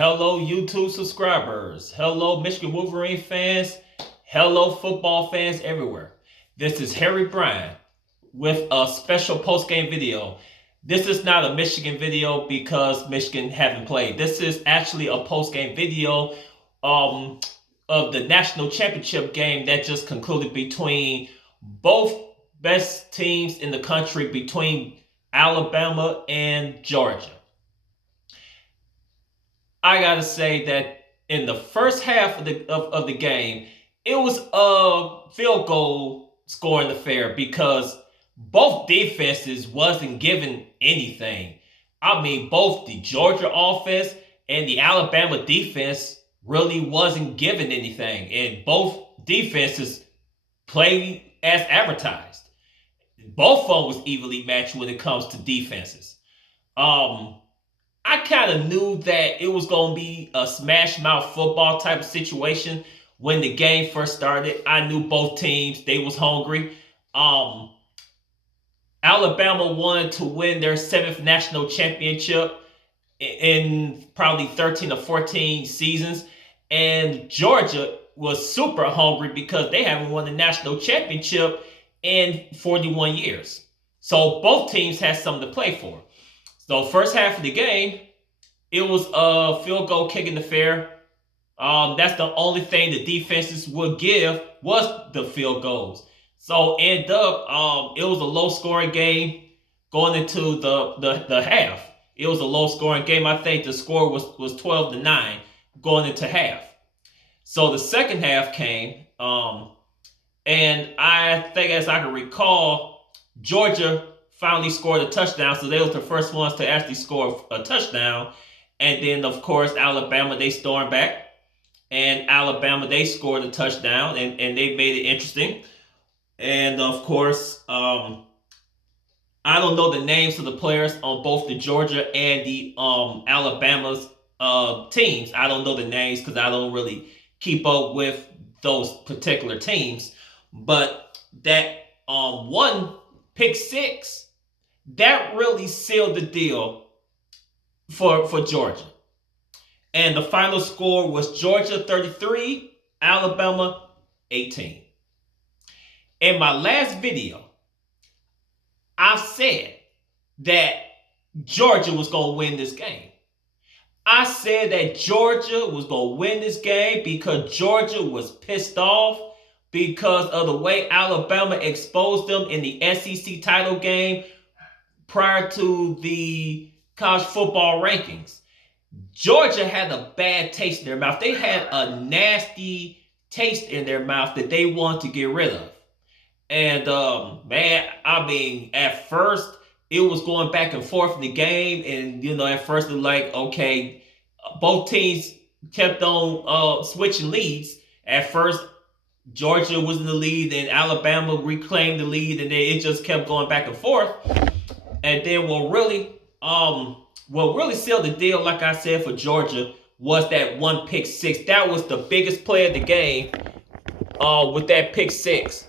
Hello, YouTube subscribers. Hello, Michigan Wolverine fans. Hello, football fans everywhere. This is Harry Bryan with a special post-game video. This is not a Michigan video because Michigan haven't played. This is actually a post-game video um, of the national championship game that just concluded between both best teams in the country, between Alabama and Georgia. I gotta say that in the first half of the game, it was a field goal scoring affair because both defenses wasn't given anything. I mean, both the Georgia offense and the Alabama defense really wasn't given anything, and both defenses played as advertised. Both of them was evenly matched when it comes to defenses. Um, I kind of knew that it was going to be a smash mouth football type of situation when the game first started. I knew both teams, they was hungry. Um, Alabama wanted to win their seventh national championship in probably 13 or 14 seasons. And Georgia was super hungry because they haven't won the national championship in 41 years. So both teams had something to play for. So first half of the game, it was a field goal kicking the fair. That's the only thing the defenses would give was the field goals. So end up, it was a low scoring game going into the half. It was a low scoring game. I think the score was 12-9 going into half. So the second half came, and I think as I can recall, Georgia finally scored a touchdown. So they were the first ones to actually score a touchdown. And then, of course, Alabama, they stormed back. And Alabama, they scored a touchdown, and they made it interesting. And, of course, I don't know the names of the players on both the Georgia and the Alabama's teams. I don't know the names because I don't really keep up with those particular teams. But that one pick six, that really sealed the deal for Georgia. And the final score was Georgia 33, Alabama 18. In my last video, I said that Georgia was going to win this game. I said that Georgia was going to win this game because Georgia was pissed off because of the way Alabama exposed them in the SEC title game prior to the college football rankings. Georgia had a bad taste in their mouth. They had a nasty taste in their mouth that they wanted to get rid of. And man, I mean, at first it was going back and forth in the game, and at first it was like, okay, both teams kept on switching leads. At first, Georgia was in the lead, and Alabama reclaimed the lead, and then it just kept going back and forth. And then what really sealed the deal, like I said, for Georgia was that one pick six. That was the biggest play of the game with that pick six.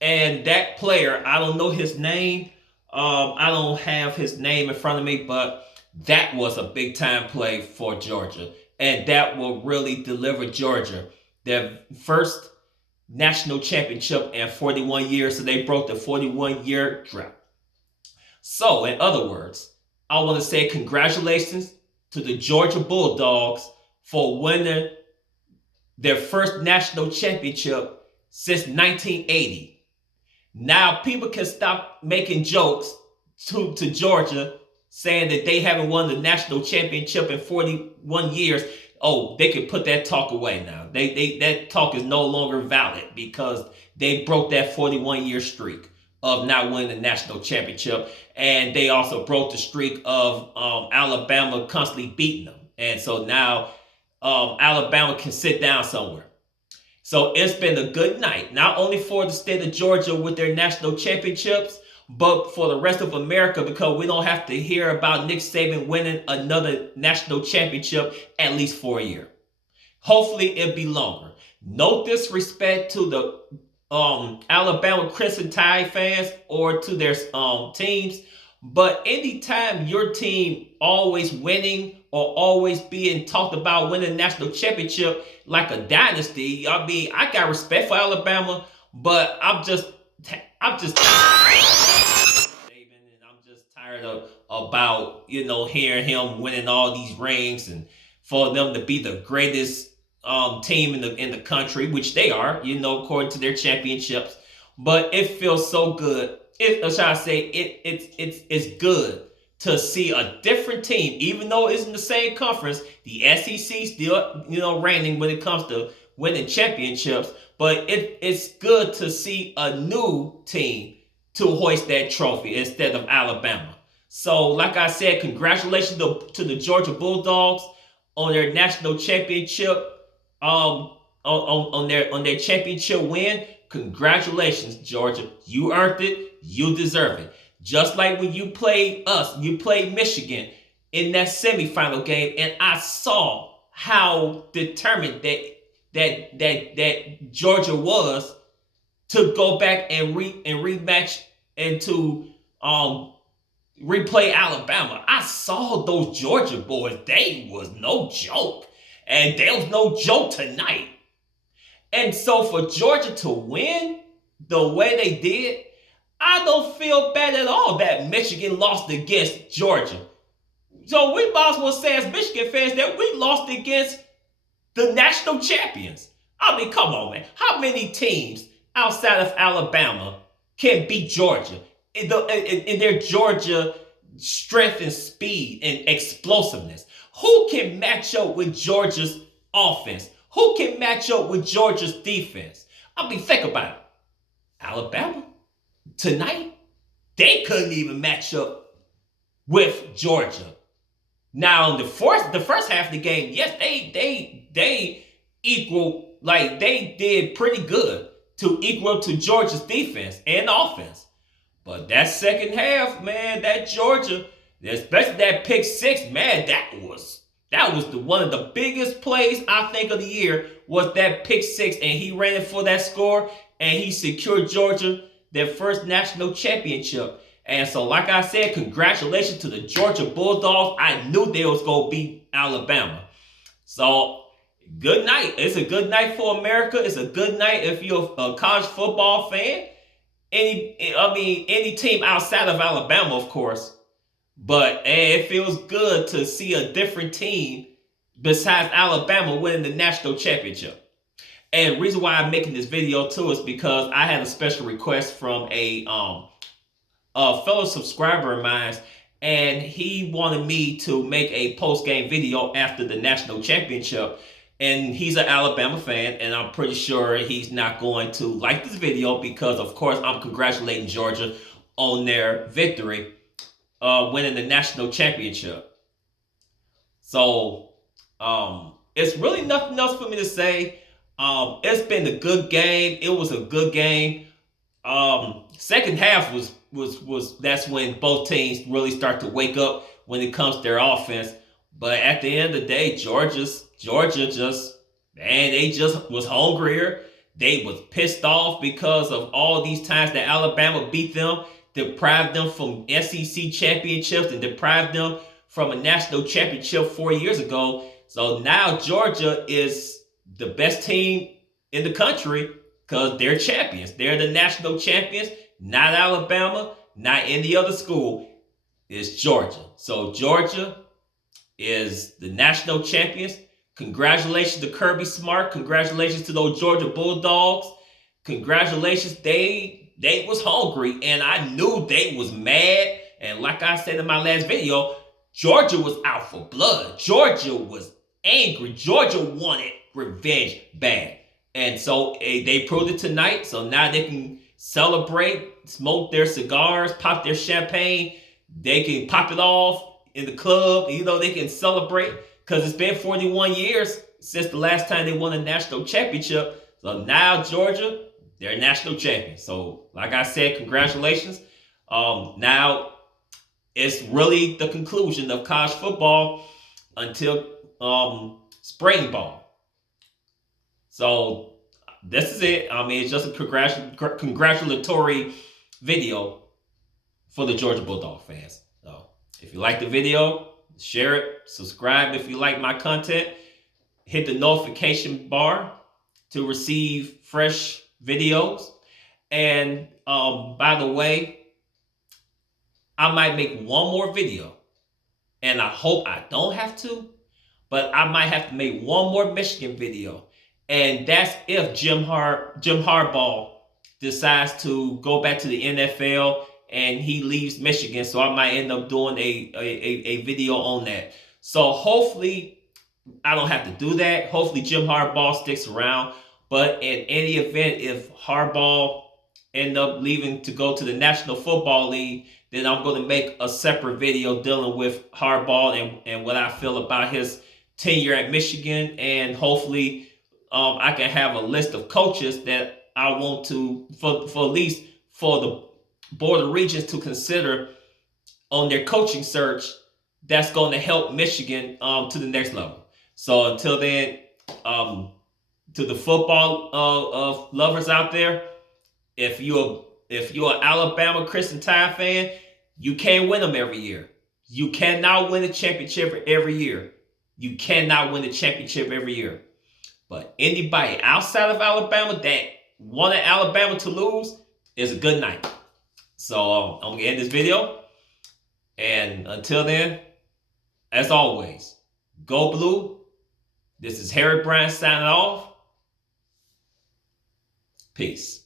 And that player, I don't know his name. I don't have his name in front of me, but that was a big time play for Georgia. And that will really deliver Georgia their first national championship in 41 years. So they broke the 41-year drought. So, in other words, I want to say congratulations to the Georgia Bulldogs for winning their first national championship since 1980. Now people can stop making jokes to Georgia saying that they haven't won the national championship in 41 years. Oh, they can put that talk away now. That talk is no longer valid because they broke that 41-year streak of not winning the national championship. And they also broke the streak of Alabama constantly beating them. And so now Alabama can sit down somewhere. So it's been a good night, not only for the state of Georgia with their national championships, but for the rest of America because we don't have to hear about Nick Saban winning another national championship at least for a year. Hopefully it'll be longer. No disrespect to the Alabama Crimson Tide fans or to their teams, But anytime your team always winning or always being talked about winning a national championship like a dynasty, I mean, I got respect for Alabama, but I'm just and I'm just tired of about hearing him winning all these rings and for them to be the greatest team in the country, which they are, according to their championships. But it feels so good. Shall I say it's good to see a different team, even though it's in the same conference. The SEC still reigning when it comes to winning championships, but it's good to see a new team to hoist that trophy instead of Alabama. So, like I said, congratulations to the Georgia Bulldogs on their national championship, on their championship win. Congratulations, Georgia. You earned it. You deserve it. Just like when you played us, you played Michigan in that semifinal game, and I saw how determined that Georgia was to go back and rematch and to replay Alabama. I saw those Georgia boys. They was no joke. And there was no joke tonight. And so for Georgia to win the way they did, I don't feel bad at all that Michigan lost against Georgia. So we might as well say as Michigan fans that we lost against the national champions. I mean, come on, man. How many teams outside of Alabama can beat Georgia in their Georgia strength and speed and explosiveness? Who can match up with Georgia's offense? Who can match up with Georgia's defense? I mean, think about it. Alabama tonight, they couldn't even match up with Georgia. Now, in the first half of the game, yes, they equal, like they did pretty good to equal to Georgia's defense and offense. But that second half, man, that Georgia, especially that pick six, man, that was one of the biggest plays I think of the year was that pick six, and he ran it for that score, and he secured Georgia their first national championship. And so, like I said, congratulations to the Georgia Bulldogs. I knew they was gonna beat Alabama. So, good night. It's a good night for America. It's a good night if you're a college football fan. Any team outside of Alabama, of course. But it feels good to see a different team besides Alabama winning the national championship. And the reason why I'm making this video too is because I had a special request from a fellow subscriber of mine, and he wanted me to make a post-game video after the national championship. And he's an Alabama fan, and I'm pretty sure he's not going to like this video because, of course, I'm congratulating Georgia on their victory, winning the national championship. So, it's really nothing else for me to say. It's been a good game. It was a good game. Second half was that's when both teams really start to wake up when it comes to their offense. But at the end of the day, Georgia just, man, they just was hungrier. They was pissed off because of all these times that Alabama beat them, deprived them from SEC championships, and deprived them from a national championship 4 years ago. So now Georgia is the best team in the country because they're champions. They're the national champions, not Alabama, not any other school. It's Georgia. So Georgia is the national champions. Congratulations to Kirby Smart. Congratulations to those Georgia Bulldogs. Congratulations. They was hungry, and I knew they was mad. And like I said in my last video, Georgia was out for blood. Georgia was angry. Georgia wanted revenge bad. And so they proved it tonight. So now they can celebrate, smoke their cigars, pop their champagne. They can pop it off in the club. They can celebrate because it's been 41 years since the last time they won a national championship. So now Georgia, they're national champions. So like I said, congratulations. Now it's really the conclusion of college football until spring ball. So this is it. It's just a congratulatory video for the Georgia Bulldog fans. If you like the video, share it, subscribe if you like my content, hit the notification bar to receive fresh videos. And by the way, I might make one more video, and I hope I don't have to, but I might have to make one more Michigan video, and that's if Jim Harbaugh decides to go back to the NFL and he leaves Michigan. So I might end up doing a video on that. So hopefully I don't have to do that. Hopefully Jim Harbaugh sticks around. But in any event, if Harbaugh end up leaving to go to the National Football League, then I'm going to make a separate video dealing with Harbaugh and what I feel about his tenure at Michigan. And hopefully I can have a list of coaches that I want to, for at least for the Board of Regents to consider on their coaching search that's going to help Michigan to the next level. So until then, to the football lovers out there, if you're an Alabama Crimson Tide fan, you can't win them every year. You cannot win a championship every year. You cannot win a championship every year. But anybody outside of Alabama that wanted Alabama to lose is a good night. So I'm gonna end this video. And until then, as always, go blue. This is Harry Bryant signing off. Peace.